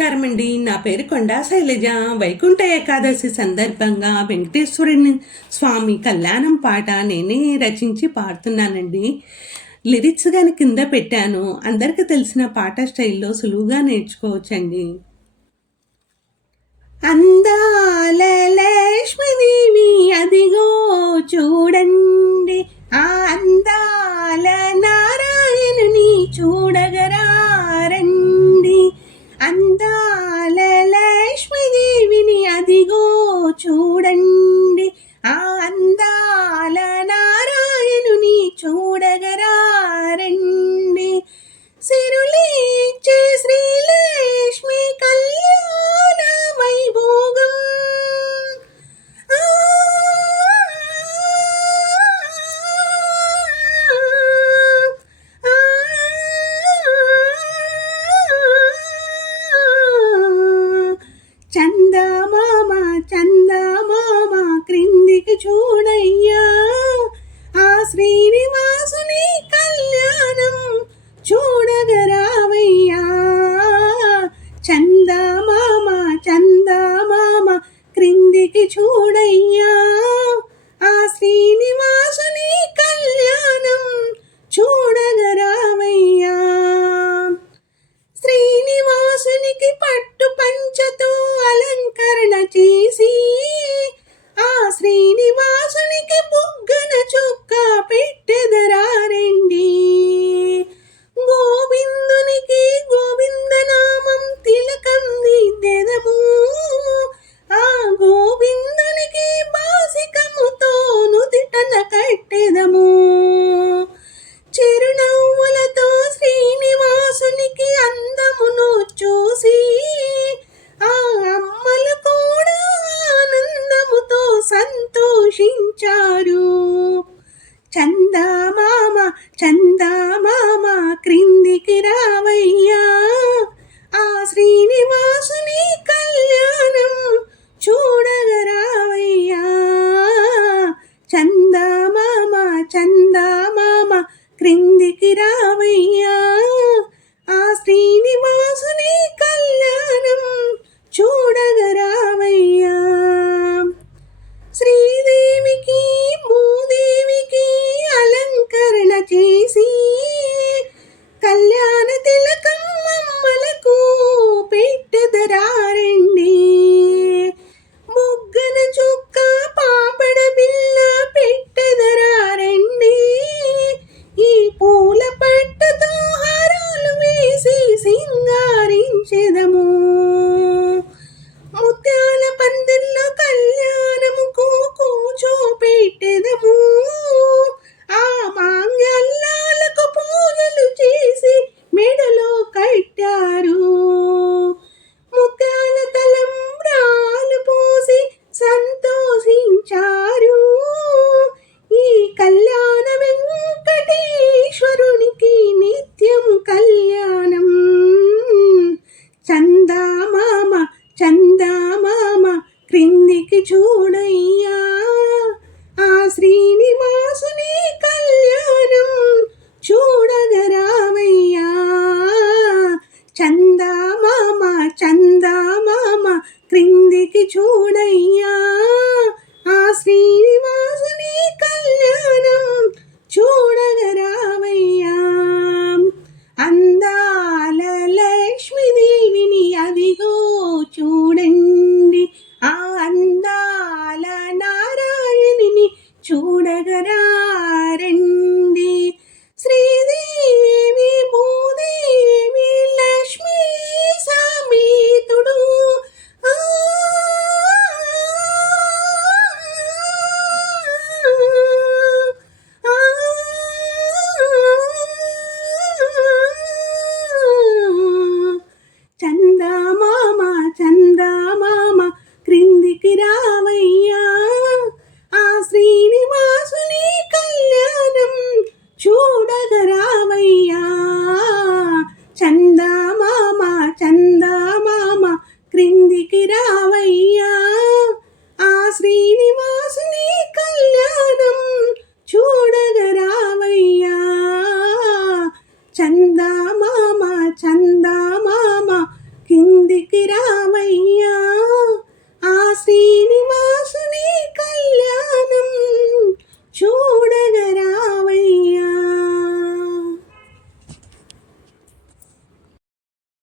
నమస్కారం అండి. నా పేరు కొండా శైలజ. వైకుంఠ ఏకాదశి సందర్భంగా వెంకటేశ్వరుని స్వామి కళ్యాణం పాట నేనే రచించి పాడుతున్నానండి. లిరిక్స్ కానీ కింద పెట్టాను. అందరికీ తెలిసిన పాట స్టైల్లో సులువుగా నేర్చుకోవచ్చండి. అందాల లక్ష్మీదేవి అదిగో చూడండి, ఆ అందాల నారాయణుని చూడగరారండి. అందాల లక్ష్మీదేవిని అదిగో చూడండి, ఆ అందాల నారాయణుని చూడగరారండి. సిరులిచ్చే శ్రీలక్ష్మి కళ్యాణ వైభోగం, చందమామ చందమామ క్రిందికి చూడయ్యా, ఆ శ్రీనివాసుని కళ్యాణం చూడగరావయ్యా. చందమామ చందమామ క్రిందికి చూడయ్యా, ఆ శ్రీనివాసుని కళ్యాణం చూడగరావయ్యా. శ్రీనివాసునికి పట్టు పంచతో అలంకరణ చేసి, ఆ శ్రీనివాసునికి బుగ్గన చొక్క పెట్టెదరారండి. గోవిందునికి గోవిందనామం తిలకం దిద్దెదము, ఆ గోవిందునికి బాసికముతో నుదిటన కట్టెదము. చిరునవ్వులతో శ్రీనివాసునికి అందమును చూసి, ఆ అమ్మలు కూడా ఆనందముతో సంతోషించారు. చందమామ చందమామ క్రిందికి రావయ్యా, ఆ శ్రీనివాసుని కళ్యాణం చూడగరావయ్యా. చందమామ చందమామ క్రిందికి రావయ్యా, ఆ శ్రీనివాసుని కళ్యాణం చూడగరావయ్యా. శ్రీదేవికి భూదేవికి అలంకరణ చేసి, కళ్యాణ తిలకం అమ్మలకు పెట్టెదరారండి. ముగ్గన చుక్క పాపడ బిల్ల పెట్టెదరారండి. ఈ పూల పట్టుతో హారాలు వేసి సింగారించెదము. ముత్యాల పందిర్లో కళ్యాణముకు కూర్చోపెట్టెదము. ఆ మాంగళ్యాలకు పూజలు చేసి మెడలో కట్టారు. ముత్యాల తలంబ్రాలు పోసి సంతోషించారు. ఈ కళ్యాణ వెంకటేశ్వరునికి నిత్యం కళ్యాణం. చందమామ చందమామ క్రిందికి చూడయ్యా,